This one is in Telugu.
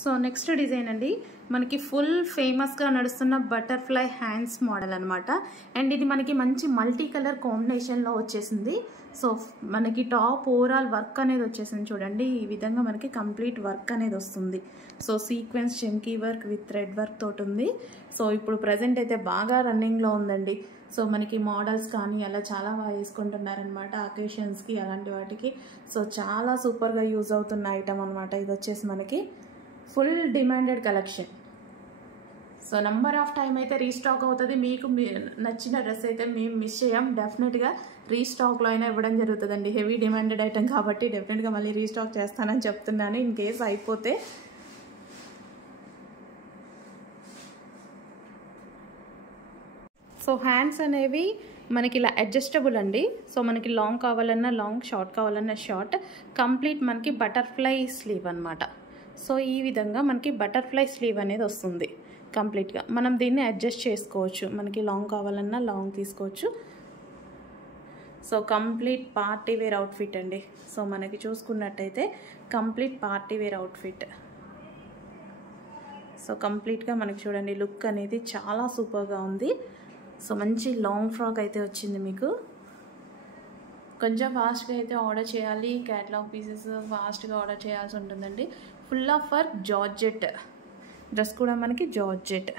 సో నెక్స్ట్ డిజైన్ అండి మనకి ఫుల్ ఫేమస్గా నడుస్తున్న బటర్ఫ్లై హ్యాండ్స్ మోడల్ అనమాట. అండ్ ఇది మనకి మంచి మల్టీ కలర్ కాంబినేషన్లో వచ్చేసింది. సో మనకి టాప్ ఓవరాల్ వర్క్ అనేది వచ్చేసింది చూడండి. ఈ విధంగా మనకి కంప్లీట్ వర్క్ అనేది వస్తుంది. సో సీక్వెన్స్ చెంకీ వర్క్ విత్ థ్రెడ్ వర్క్ తోటి ఉంది. సో ఇప్పుడు ప్రజెంట్ అయితే బాగా రన్నింగ్లో ఉందండి. సో మనకి మోడల్స్ కానీ అలా చాలా బాగా వేసుకుంటున్నారనమాట అకేషన్స్కి అలాంటి వాటికి. సో చాలా సూపర్గా యూజ్ అవుతున్న ఐటమ్ అనమాట. ఇది వచ్చేసి మనకి full demanded collection. So number of time అయితే రీస్టాక్ అవుతుంది. మీకు నచ్చిన డ్రెస్ అయితే మేము మిస్ చేయం. డెఫినెట్గా రీస్టాక్లో అయినా ఇవ్వడం జరుగుతుందండి. హెవీ డిమాండెడ్ ఐటమ్ కాబట్టి డెఫినెట్గా మళ్ళీ రీస్టాక్ చేస్తానని చెప్తున్నాను ఇన్ కేస్ అయిపోతే. సో హ్యాండ్స్ అనేవి మనకి ఇలా అడ్జస్టబుల్ అండి. సో మనకి లాంగ్ కావాలన్నా లాంగ్, షార్ట్ కావాలన్నా షార్ట్. కంప్లీట్ మనకి బటర్ఫ్లై స్లీవ్ అనమాట. సో ఈ విధంగా మనకి బటర్ఫ్లై స్లీవ్ అనేది వస్తుంది కంప్లీట్గా. మనం దీన్ని అడ్జస్ట్ చేసుకోవచ్చు. మనకి లాంగ్ కావాలన్నా లాంగ్ తీసుకోవచ్చు. So complete party wear outfit అండి. సో మనకి చూసుకున్నట్టయితే complete party wear outfit. So కంప్లీట్గా మనకి చూడండి లుక్ అనేది చాలా సూపర్గా ఉంది. సో మంచి లాంగ్ ఫ్రాక్ అయితే వచ్చింది మీకు. కొంచెం ఫాస్ట్గా అయితే ఆర్డర్ చేయాలి. క్యాటలాగ్ పీసెస్ ఫాస్ట్గా ఆర్డర్ చేయాల్సి ఉంటుందండి. Full of work georgette dress కూడా మనకి జార్జెట్.